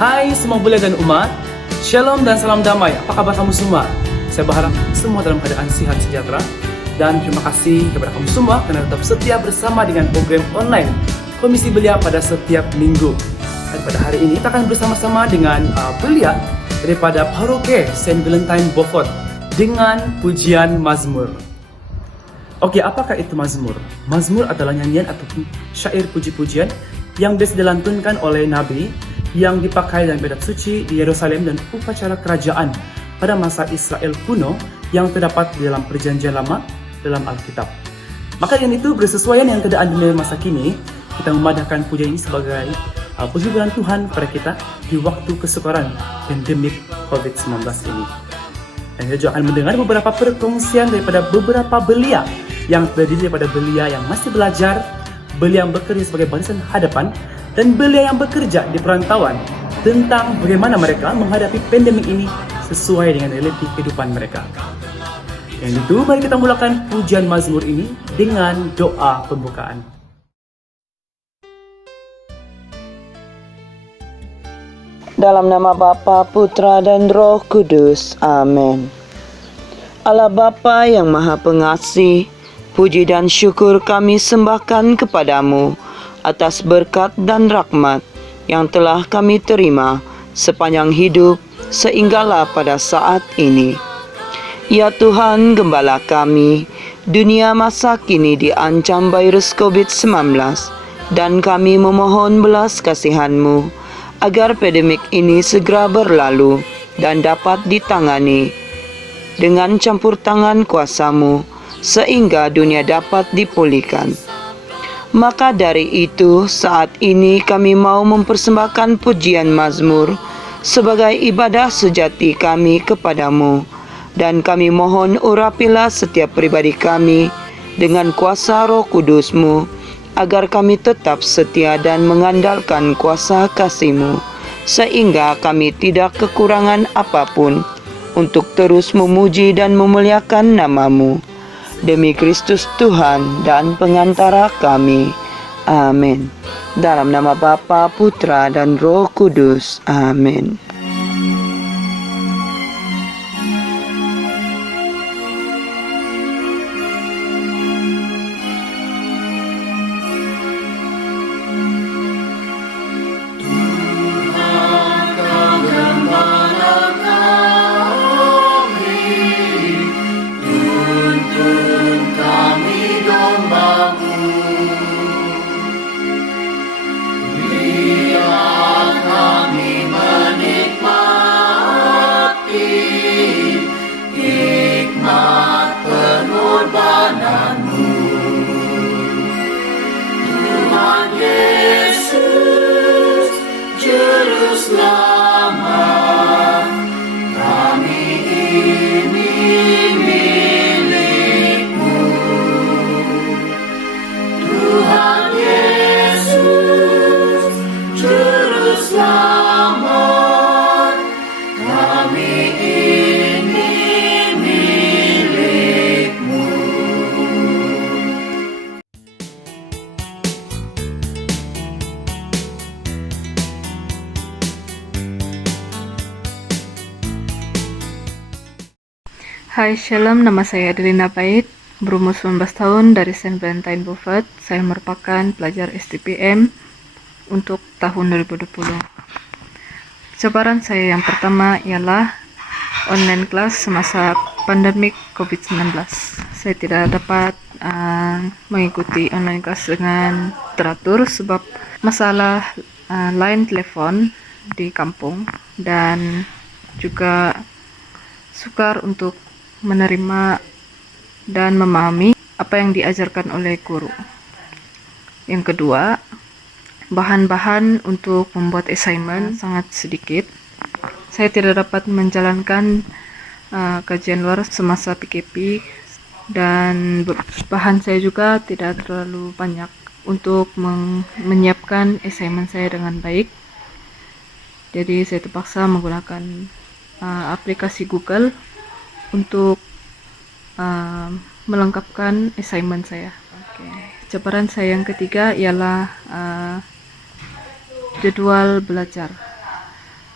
Hai semua belia dan umat, Shalom dan salam damai. Apa kabar kamu semua? Saya berharap semua dalam keadaan sehat sejahtera. Dan terima kasih kepada kamu semua karena tetap setia bersama dengan program online Komisi Belia pada setiap minggu. Dan pada hari ini kita akan bersama-sama dengan belia daripada Paroke Saint Valentine Beaufort dengan pujian Mazmur. Oke, apakah itu Mazmur? Mazmur adalah nyanyian ataupun syair puji-pujian yang biasa dilantunkan oleh Nabi yang dipakai dalam ibadat suci di Yerusalem dan upacara kerajaan pada masa Israel kuno yang terdapat di dalam Perjanjian Lama dalam Alkitab. Maka dengan itu bersesuaian dengan keadaan dunia masa kini, kita memadahkan pujian ini sebagai pujian Tuhan pada kita di waktu kesukaran pandemik COVID-19 ini. Dan kita juga akan mendengar beberapa perkongsian daripada beberapa belia yang terdiri daripada belia yang masih belajar, belia yang bekerja sebagai barisan hadapan, dan belia yang bekerja di perantauan tentang bagaimana mereka menghadapi pandemi ini sesuai dengan realiti kehidupan mereka. Yang itu, mari kita mulakan pujian Mazmur ini dengan doa pembukaan. Dalam nama Bapa, Putra, dan Roh Kudus. Amin. Allah Bapa yang Maha Pengasih, puji dan syukur kami sembahkan kepadamu atas berkat dan rahmat yang telah kami terima sepanjang hidup sehinggalah pada saat ini. Ya Tuhan, Gembala kami, dunia masa kini diancam virus COVID-19 dan kami memohon belas kasihan-Mu agar pandemik ini segera berlalu dan dapat ditangani dengan campur tangan kuasa-Mu sehingga dunia dapat dipulihkan. Maka dari itu, saat ini kami mau mempersembahkan pujian Mazmur sebagai ibadah sejati kami kepadamu. Dan kami mohon urapilah setiap pribadi kami dengan kuasa Roh Kudus-Mu, agar kami tetap setia dan mengandalkan kuasa kasih-Mu, sehingga kami tidak kekurangan apapun untuk terus memuji dan memuliakan nama-Mu. Demi Kristus Tuhan dan pengantara kami. Amin. Dalam nama Bapa, Putra, dan Roh Kudus. Amin. Hai, Shalom, nama saya Adelina Pait, berumur 19 tahun dari Saint Valentine Beaufort. Saya merupakan pelajar STPM untuk tahun 2020. Cabaran saya yang pertama ialah online class semasa pandemik COVID-19. Saya tidak dapat mengikuti online class dengan teratur sebab masalah line telepon di kampung dan juga sukar untuk menerima dan memahami apa yang diajarkan oleh guru. Yang kedua, bahan-bahan untuk membuat assignment sangat sedikit. Saya tidak dapat menjalankan kajian luar semasa PKP dan bahan saya juga tidak terlalu banyak untuk menyiapkan assignment saya dengan baik. Jadi saya terpaksa menggunakan aplikasi Google untuk melengkapkan assignment saya. Cabaran saya yang ketiga ialah jadwal belajar.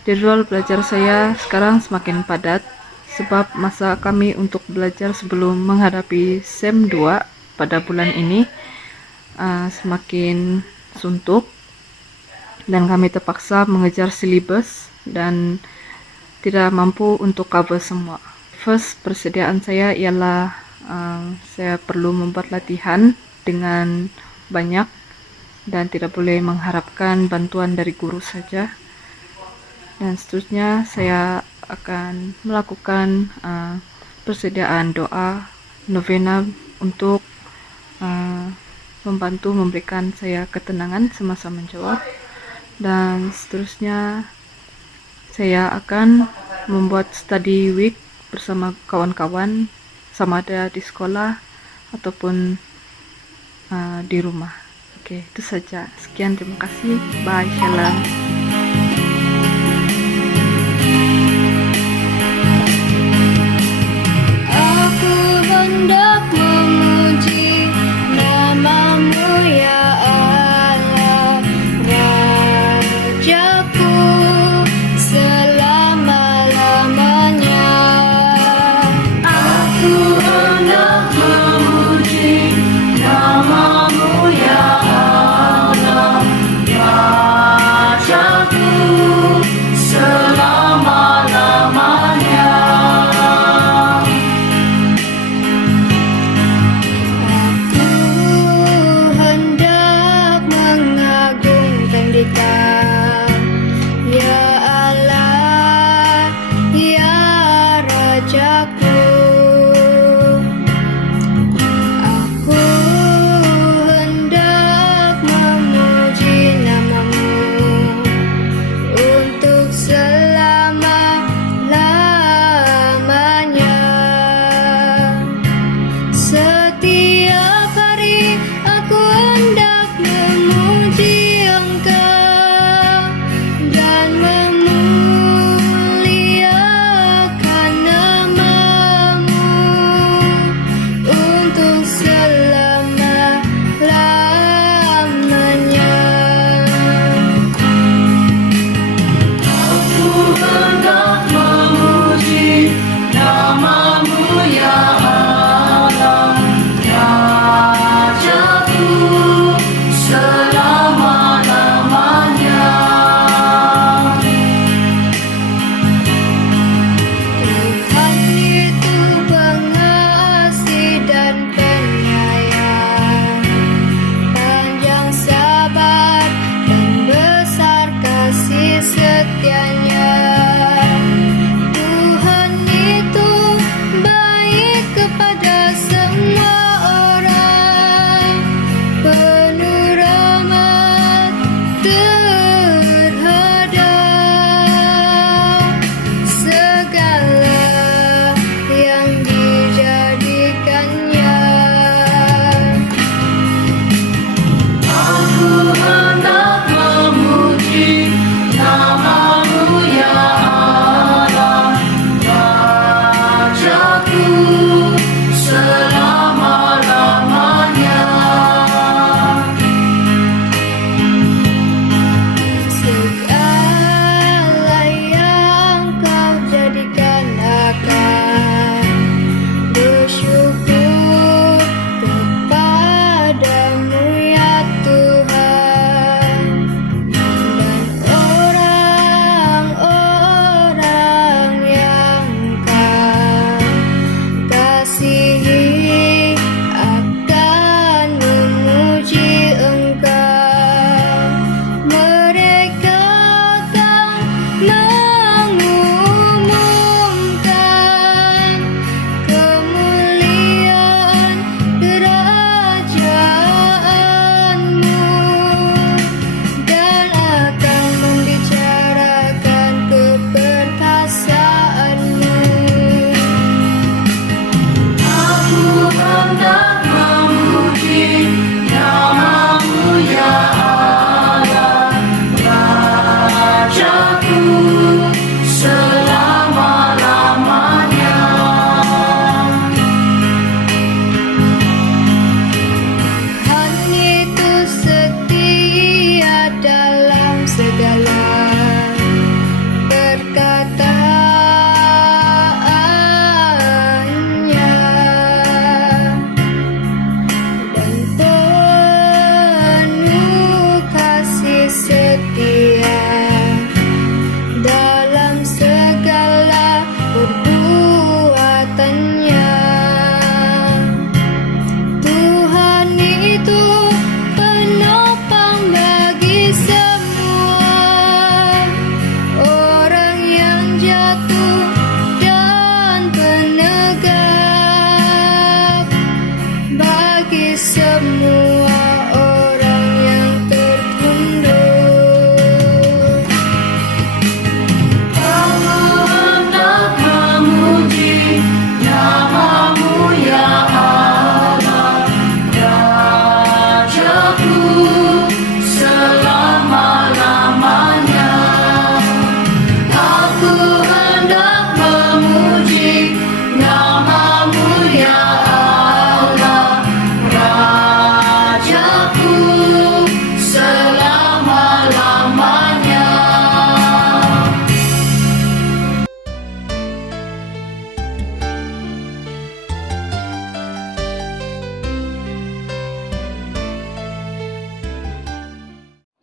Jadwal belajar saya sekarang semakin padat sebab masa kami untuk belajar sebelum menghadapi SEM 2 pada bulan ini semakin suntuk dan kami terpaksa mengejar silibus dan tidak mampu untuk cover semua. First, persediaan saya ialah saya perlu membuat latihan dengan banyak dan tidak boleh mengharapkan bantuan dari guru saja. Dan seterusnya saya akan melakukan persediaan doa novena untuk membantu memberikan saya ketenangan semasa menjawab. Dan seterusnya saya akan membuat study week bersama kawan-kawan, sama ada di sekolah ataupun di rumah. Oke, itu saja. Sekian, terima kasih. Bye, shalom. Aku hendak memuji namamu ya Allah, Rajaku selama-lamanya. Aku hendak memuji namamu ya Allah, Rajaku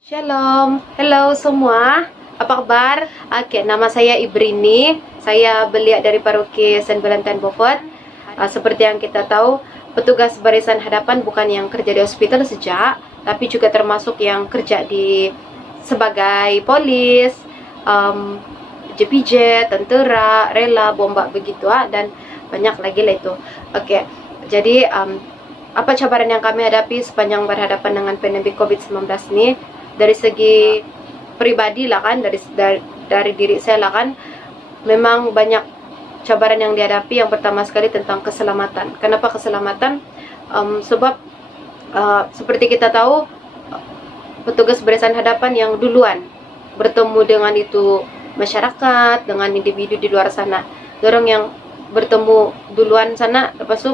Shalom, hello semua. Apa kabar? Oke, nama saya Ibrini. Saya beliau dari paroki Saint Valentine Beaufort. Seperti yang kita tahu, petugas barisan hadapan bukan yang kerja di hospital saja, tapi juga termasuk yang kerja di sebagai polis, JPJ, tentera, rela, bomba begitu dan banyak lagi lah itu. Oke, jadi apa cabaran yang kami hadapi sepanjang berhadapan dengan pandemi COVID-19 ini? Dari segi pribadi lah kan, dari diri saya lah kan, memang banyak cabaran yang dihadapi. Yang pertama sekali tentang keselamatan. Kenapa keselamatan? Sebab seperti kita tahu, petugas barisan hadapan yang duluan bertemu dengan itu masyarakat, dengan individu di luar sana, dorong yang bertemu duluan sana, lepas itu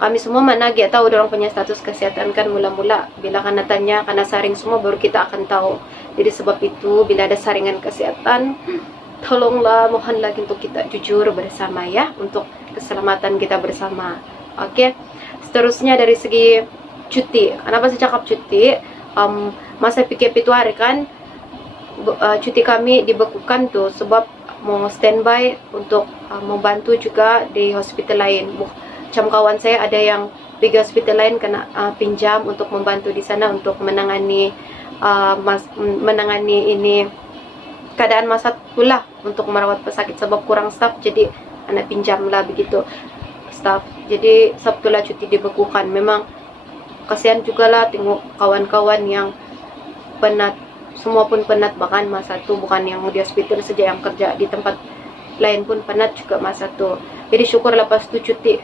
kami semua mana dia tahu dorong punya status kesehatan kan mula-mula bila karena tanya, karena saring semua baru kita akan tahu. Jadi sebab itu bila ada saringan kesehatan, tolonglah, mohon lagi untuk kita jujur bersama ya, untuk keselamatan kita bersama. Oke. Seterusnya dari segi cuti. Kenapa saya cakap cuti? Masa PKP itu hari kan cuti kami dibekukan tuh sebab mau standby untuk membantu juga di hospital lain. Macam kawan saya ada yang pergi hospital lain kena pinjam untuk membantu di sana untuk menangani ini keadaan masa itulah, untuk merawat pesakit sebab kurang staff, jadi anak pinjam lah begitu staff. Jadi sabtulah cuti dibekukan. Memang kasihan juga lah tengok kawan-kawan yang penat, semua pun penat, bahkan masa itu bukan yang di hospital saja, yang kerja di tempat lain pun penat juga masa itu. Jadi syukur lepas itu cuti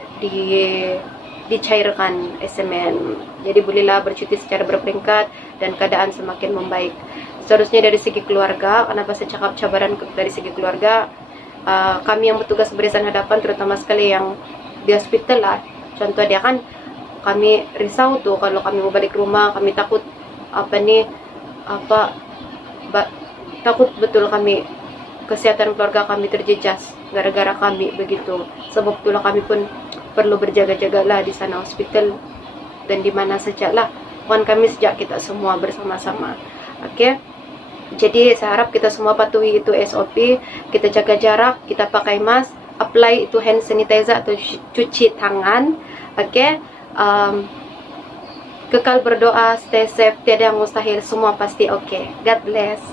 dicairkan SMN. Jadi bolehlah bercuti secara berperingkat dan keadaan semakin membaik. Seterusnya dari segi keluarga, kenapa saya cakap cabaran dari segi keluarga? Kami yang bertugas barisan hadapan, terutama sekali yang di hospital lah. Contoh dia kan, kami risau tuh kalau kami mau balik rumah, kami takut takut betul kami, kesehatan keluarga kami terjejas gara-gara kami begitu. Sebab itulah kami pun perlu berjaga-jagalah di sana hospital dan di mana saja lah. Bukan kami sejak kita semua bersama-sama. Oke. Jadi saya harap kita semua patuhi itu SOP, kita jaga jarak, kita pakai mask, apply itu hand sanitizer atau cuci tangan. Oke. Kekal berdoa, stay safe, tiada yang mustahil, semua pasti oke. God bless.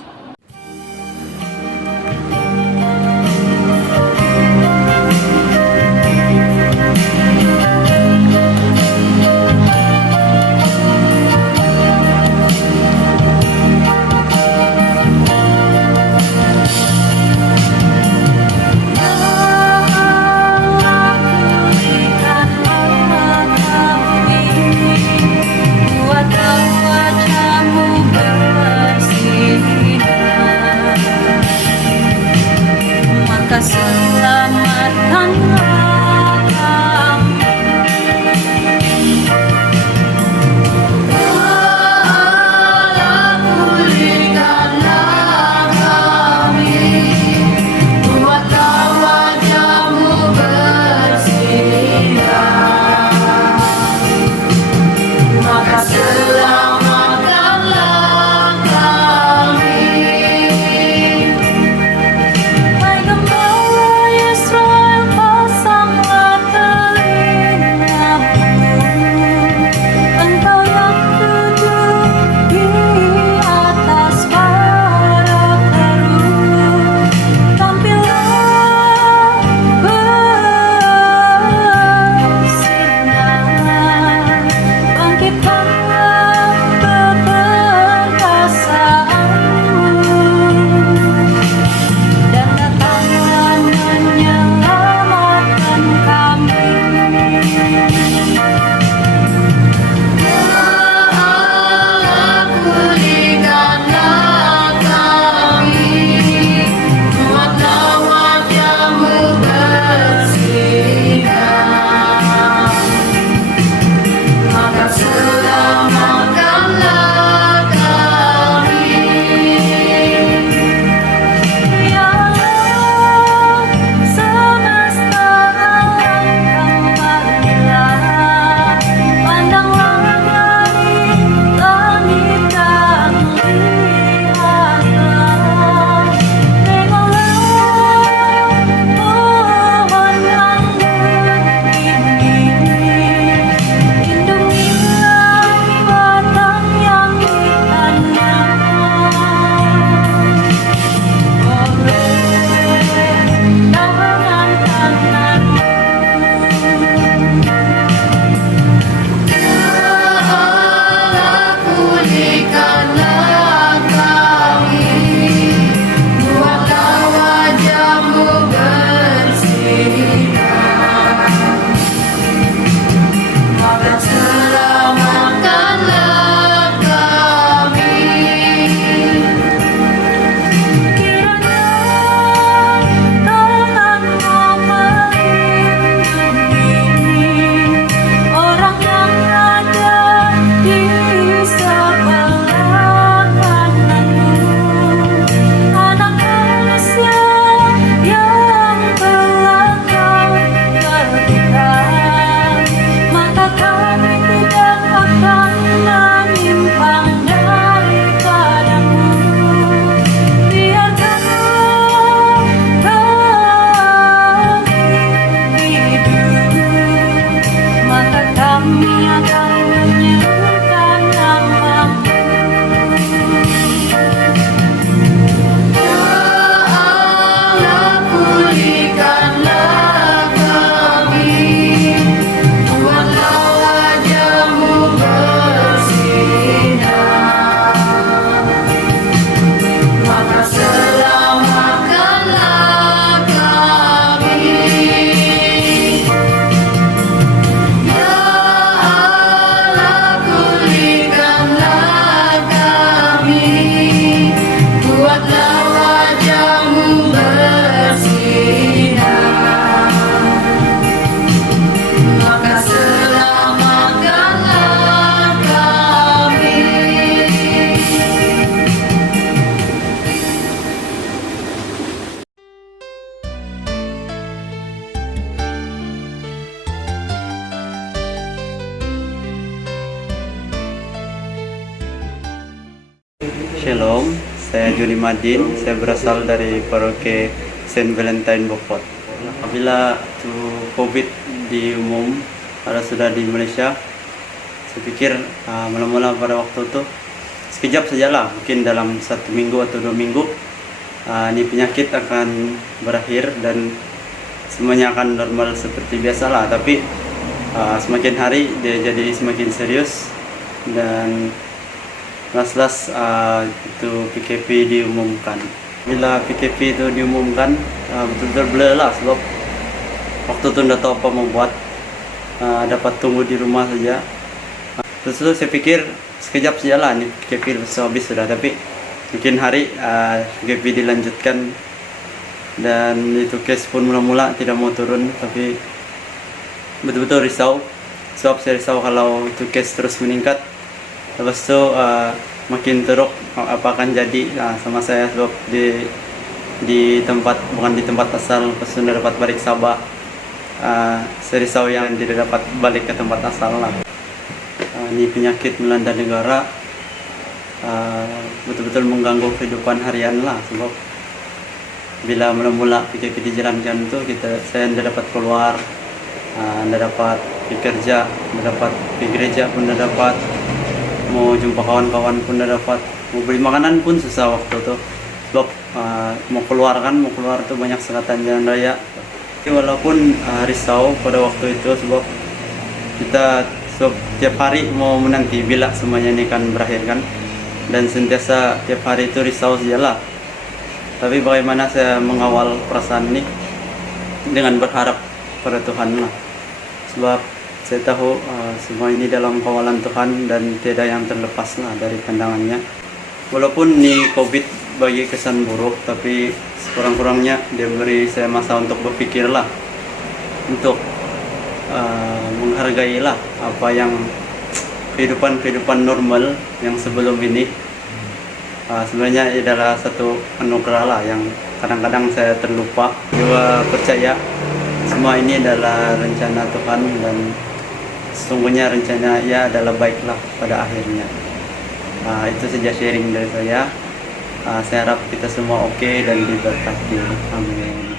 Shalom, saya Juni Madin, saya berasal dari paroki Saint Valentine Beaufort. Apabila itu COVID diumum sudah di Malaysia, saya pikir mula-mula pada waktu itu sekejap sajalah, mungkin dalam 1 minggu atau 2 minggu ini penyakit akan berakhir dan semuanya akan normal seperti biasalah. Tapi semakin hari dia jadi semakin serius dan las-las itu PKP diumumkan. Bila PKP itu diumumkan betul-betul blur lah, sebab waktu itu tidak tahu apa mau buat, dapat tunggu di rumah saja. Terus saya pikir sekejap sajalah ini PKP habis sudah, tapi mungkin hari PKP dilanjutkan dan itu case pun mula-mula tidak mau turun, tapi betul-betul risau. Sebab saya risau kalau itu case terus meningkat, lepas itu makin teruk apa akan jadi sama saya, sebab di tempat, bukan di tempat asal, lepas itu sudah dapat balik Sabah. Saya risau yang tidak dapat balik ke tempat asal lah. Ini penyakit melanda negara, betul-betul mengganggu kehidupan harian lah, sebab bila mula-mula PKP dijalankan itu saya tidak dapat keluar, tidak dapat bekerja, tidak dapat pergi gereja pun tidak dapat, mau jumpa kawan-kawan pun tidak dapat, mau beli makanan pun susah waktu itu, sebab mau keluar itu banyak sekatan jalan raya. Walaupun risau pada waktu itu, sebab kita tiap hari mau menanti bila semuanya ini kan berakhir kan, dan sentiasa tiap hari itu risau sajalah. Tapi bagaimana saya mengawal perasaan ini dengan berharap pada Tuhan lah, sebab saya tahu semua ini dalam kawalan Tuhan dan tiada yang terlepas lah dari pandangannya. Walaupun ini COVID bagi kesan buruk, tapi sekurang-kurangnya dia beri saya masa untuk berpikir lah, untuk menghargai lah apa yang kehidupan normal yang sebelum ini. Sebenarnya adalah satu anugerah lah yang kadang-kadang saya terlupa. Juga percaya semua ini adalah rencana Tuhan dan sesungguhnya rencana Ia adalah baiklah pada akhirnya. Itu saja sharing dari saya. Saya harap kita semua oke dan diberkati. Amin.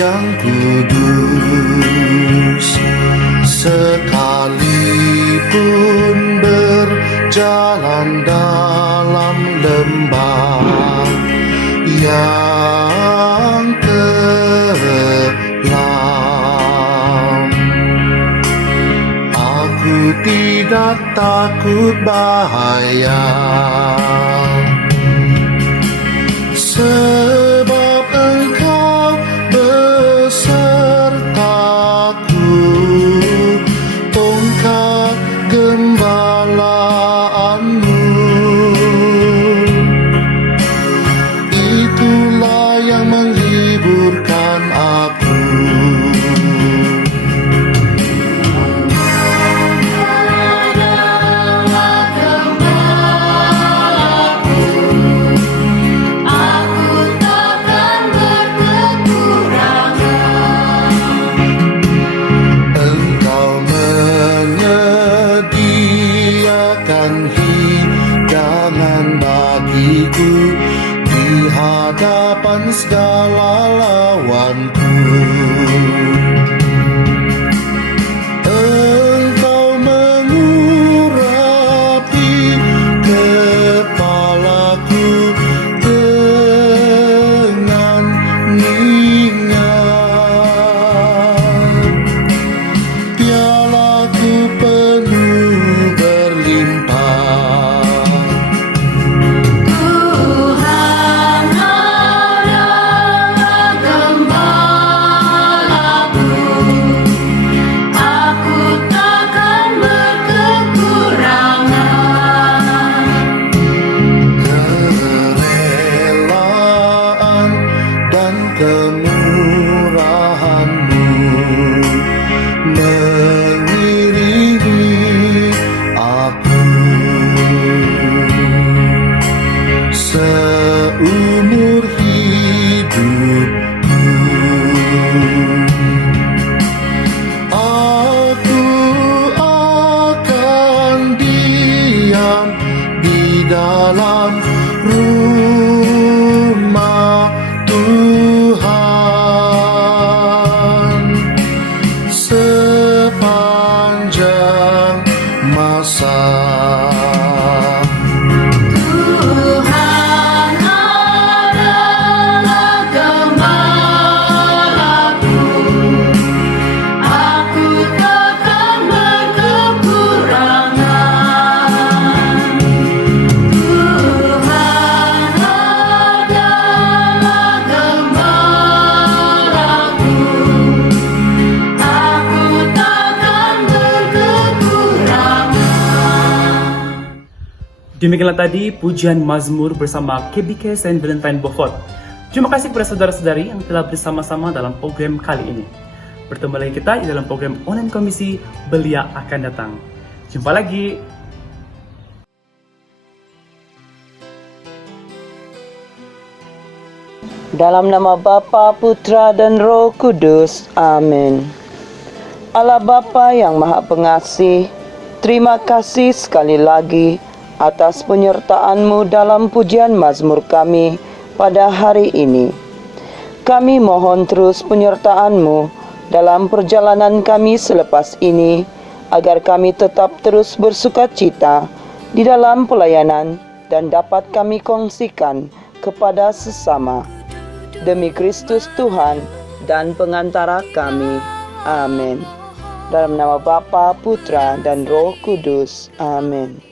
yang kudus, sekalipun berjalan dalam lembah yang kelam, aku tidak takut bahaya, sebab Engkau besertaku, tongkat gembalaanmu itulah yang menghiburkan aku. Engkau menyediakan hidangan bagiku di hadapan segala lawanku. Engkau mengurapi kepalaku dengan minyak, pialaku penuh berlimpah. Tuhan adalah gembalaku, aku takkan berkekurangan. Kerelaan dan kemurahan-Mu mengiringi aku seumur hidupku. Aku akan diam di dalam rumah Tuhan sepanjang masa. Tuhan adalah gembalaku, aku takkan berkekurangan. Tuhan adalah gembalaku, aku takkan berkekurangan. Demikianlah tadi pujian Mazmur bersama KBK Saint Valentine Beaufort. Terima kasih kepada saudara-saudari yang telah bersama-sama dalam program kali ini. Bertemu lagi kita di dalam program online komisi Belia akan datang. Jumpa lagi. Dalam nama Bapa, Putra, dan Roh Kudus. Amin. Allah Bapa yang Maha Pengasih, terima kasih sekali lagi atas penyertaan-Mu dalam pujian Mazmur kami pada hari ini. Kami mohon terus penyertaan-Mu dalam perjalanan kami selepas ini, agar kami tetap terus bersukacita di dalam pelayanan dan dapat kami kongsikan kepada sesama. Demi Kristus Tuhan dan pengantara kami. Amin. Dalam nama Bapa, Putra, dan Roh Kudus. Amin.